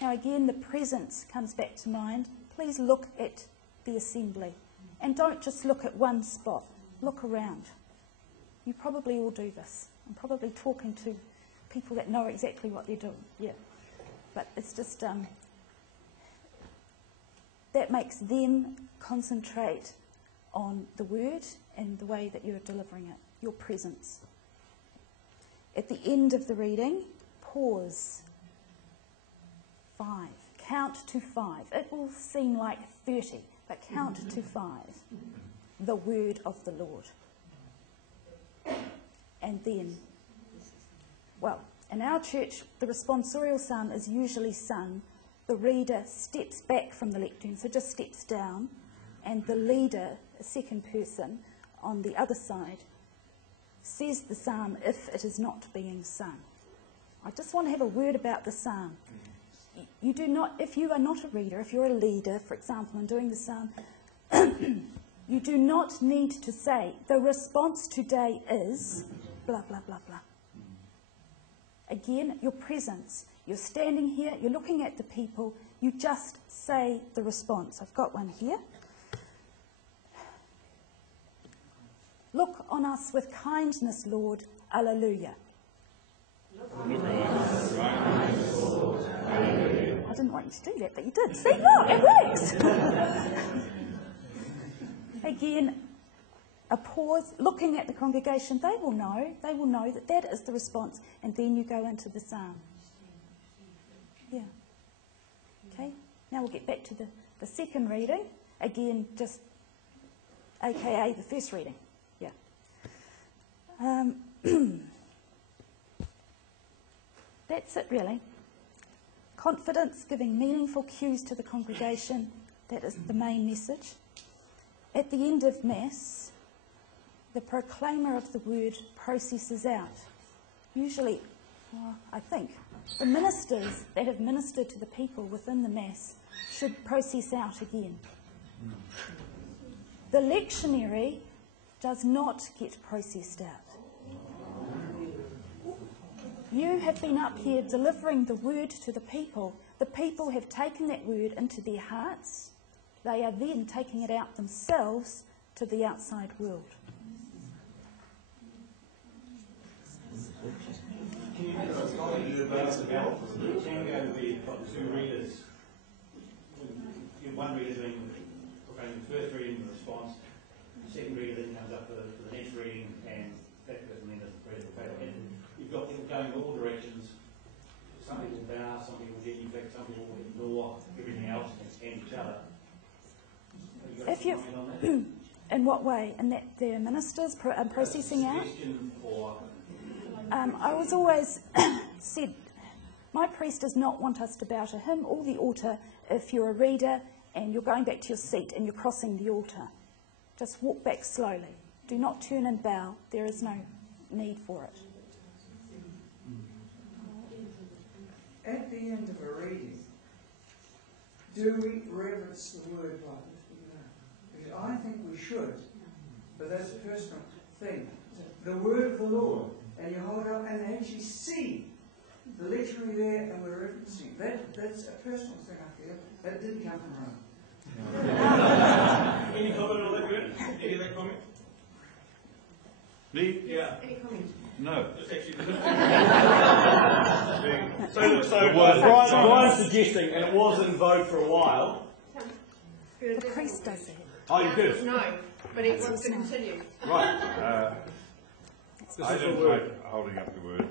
Now again, the presence comes back to mind. Please look at the assembly. And don't just look at one spot. Look around. You probably all do this. I'm probably talking to people that know exactly what they're doing. Yeah. But it's just, that makes them concentrate on the word and the way that you're delivering it, your presence. At the end of the reading, pause. 5. Count to 5. It will seem like 30, but count to 5. The word of the Lord. And then, well, in our church, the responsorial psalm is usually sung. The reader steps back from the lectern, so just steps down, and the leader, a second person, on the other side, says the psalm if it is not being sung. I just want to have a word about the psalm. You do not, if you are not a reader, if you're a leader, for example, and doing the psalm, you do not need to say, the response today is blah, blah, blah, blah. Again, your presence. You're standing here, you're looking at the people, you just say the response. I've got one here. Look on us with kindness, Lord. Alleluia. I didn't want you to do that, but you did. See, look, it works. Again, a pause, looking at the congregation, they will know that that is the response, and then you go into the psalm. Yeah. Okay, now we'll get back to the second reading. Again, just AKA the first reading. Yeah. That's it, really. Confidence, giving meaningful cues to the congregation. That is the main message. At the end of Mass, the proclaimer of the word processes out. Usually, I think, the ministers that have ministered to the people within the Mass should process out again. The lectionary does not get processed out. You have been up here delivering the word to the people. The people have taken that word into their hearts. They are then taking it out themselves to the outside world. Can you comment about the tango where you've got two readers? One reader doing the first reading, the response, the second reader then comes up for the next reading, and that person then does the prayer. And you've got people going in all directions. Some people bow, some people get in fact, some people ignore everything else and each other. If you, in what way? In that their ministers processing out? I was always said, my priest does not want us to bow to him or the altar if you're a reader and you're going back to your seat and you're crossing the altar. Just walk back slowly. Do not turn and bow. There is no need for it. At the end of a reading, do we reverence the word like this? Because I think we should, but that's a personal thing. The word of the Lord, and you hold it up and they actually see the lectionary there and we're referencing. That's a personal thing I feel. That didn't come from Rome. Any comment on that word? Any of that comment? Me? Yeah. Any comment? No. Just actually. So Brian's suggesting, and it was in vogue for a while. The priest does it. Oh, you did? No, but it wants to continue. Right. I don't like holding up the word.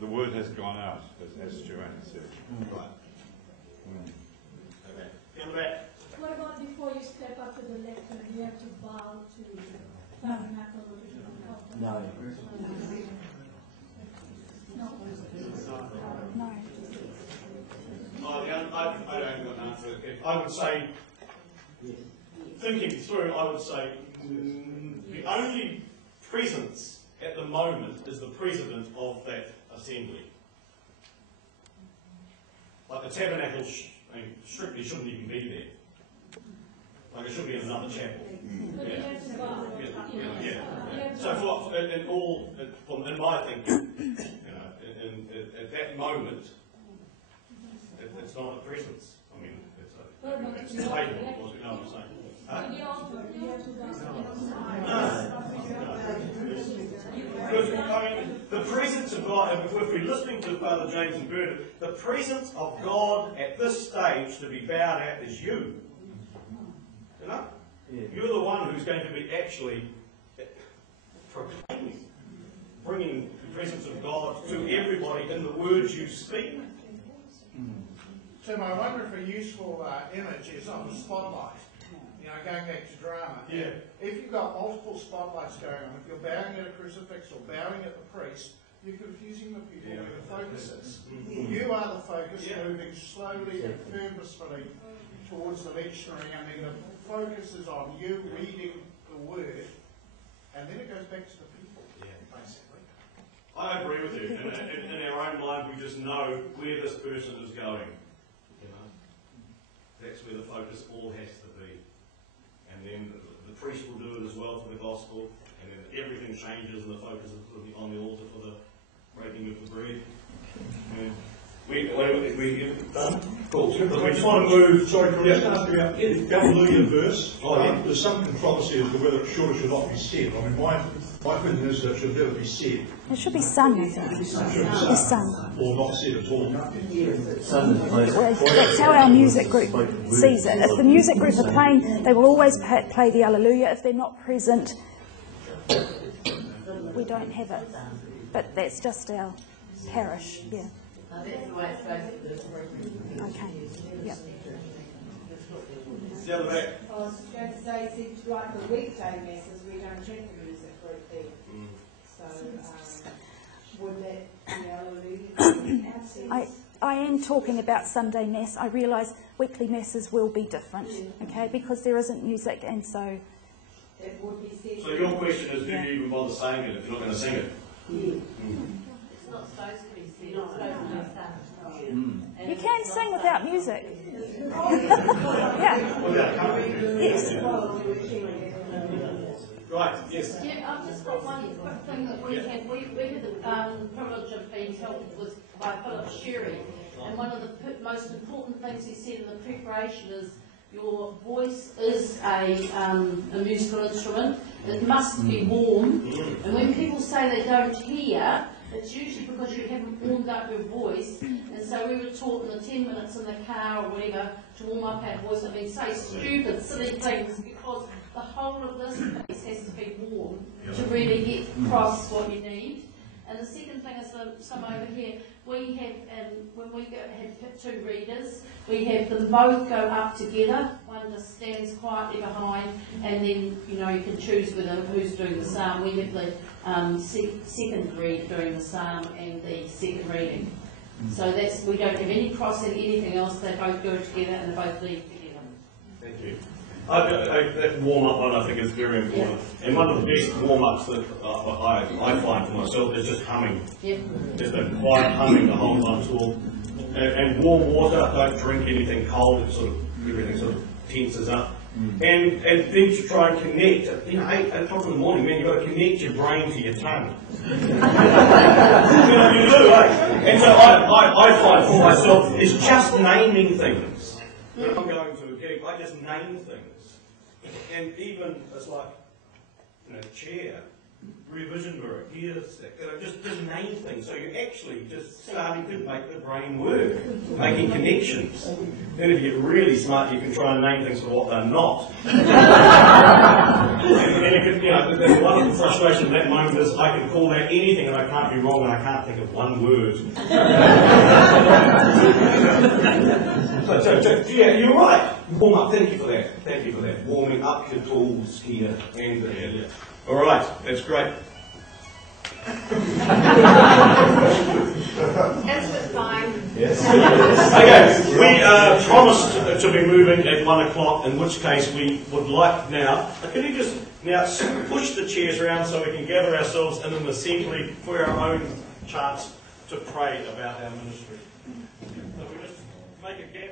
The word has gone out, as Joanna said. Right. Okay. In that. What about before you step up to the lectern, you have to bow to the tabernacle? No. No. I don't have an answer. I would say, thinking through, I would say the only presence at the moment is the president of that assembly. Like the tabernacle, strictly shouldn't even be there. Like it should be in another chapel. Yeah. So for in all, in my thinking, at that moment, It's not a presence. I mean, it's Well, but it's it's table, not- of course, you know what I'm saying. In the altar, you have to bow Because, I mean, the presence of God, if we're listening to Father James and Bernard, the presence of God at this stage to be bowed at is you. You know? You're the one who's going to be actually proclaiming, bringing the presence of God to everybody in the words you speak. Tim, I wonder if a useful image is on the spotlight. You know, going back to drama. Yeah. If you've got multiple spotlights going on, if you're bowing at a crucifix or bowing at the priest, you're confusing the people where the focus is. You are the focus, moving slowly and purposefully towards the lectionary. I mean, the focus is on you reading the word, and then it goes back to the people, basically. I agree with you. In our own mind, we just know where this person is going. You know, that's where the focus all has to be. And then the priest will do it as well for the gospel, and then everything changes, and the focus is on the altar for the breaking of the bread. Yeah. We done? Cool. We just want to move. Sorry, can I just ask you about the Hallelujah verse? Oh, There's some controversy as to whether it should or should not be said. I mean, my opinion is that it should never be said. It should be sung, I think. It's sung. Or not said at all. Well, that's how our music group sees it. If the music group are playing, they will always play the Alleluia. If they're not present, we don't have it. But that's just our parish, yeah. Okay, yeah. The other back. I was going to say, since like the weekday messes, we don't check the music group there. So, would that be Hallelujah? I am talking about Sunday Mass. I realise weekly Masses will be different, okay, because there isn't music, and so... It would be said. So your question is, do you even bother saying it if you're not going to sing it? It's not supposed to be said, it's supposed to be sung. You can sing without music. Yeah. Yes. Right, yes. Yeah, I've just got one quick thing that we had. We had the privilege of being helped with by Philip Sherry, and one of the most important things he said in the preparation is your voice is a musical instrument. It must be warm, and when people say they don't hear, it's usually because you haven't warmed up your voice. And so we were taught in the 10 minutes in the car or whatever to warm up our voice. I mean, say stupid, silly things, because the whole of this place has to be warm to really get across what you need. And the second thing is some over here, we have, when we have two readers, we have them both go up together. One just stands quietly behind, and then, you know, you can choose whether who's doing the psalm. We have the second reader doing the psalm and the second reading. So that's, we don't have any crossing, anything else. They both go together and they both lead together. Thank you. That warm-up one I think is very important. Yeah. And one of the best warm-ups that I find for myself is just humming. Yep. Just a quiet humming the whole time talk. And warm water, don't drink anything cold, it sort of, everything sort of tenses up. And then to try and connect, you know, 8 o'clock in the morning, man, you've got to connect your brain to your tongue. You know, you do, eh? And so I find for myself, is just naming things. When I'm going to a gig, I just name things. And even, it's like, you know, chair, rear vision mirror, gear stick, you know, just name things. So you're actually just starting to make the brain work, making connections. Then if you get really smart, you can try and name things for what they're not. And then you can, you know, the one of the frustration at that moment is I can call that anything and I can't be wrong and I can't think of one word. So yeah, you're right. Warm up. Thank you for that. Thank you for that. Warming up your tools here and there. All right, that's great. As with time. Yes. Okay, we promised to be moving at 1 o'clock, in which case we would like now. Can you just now push the chairs around so we can gather ourselves in an assembly for our own chance to pray about our ministry? So we just make a gap.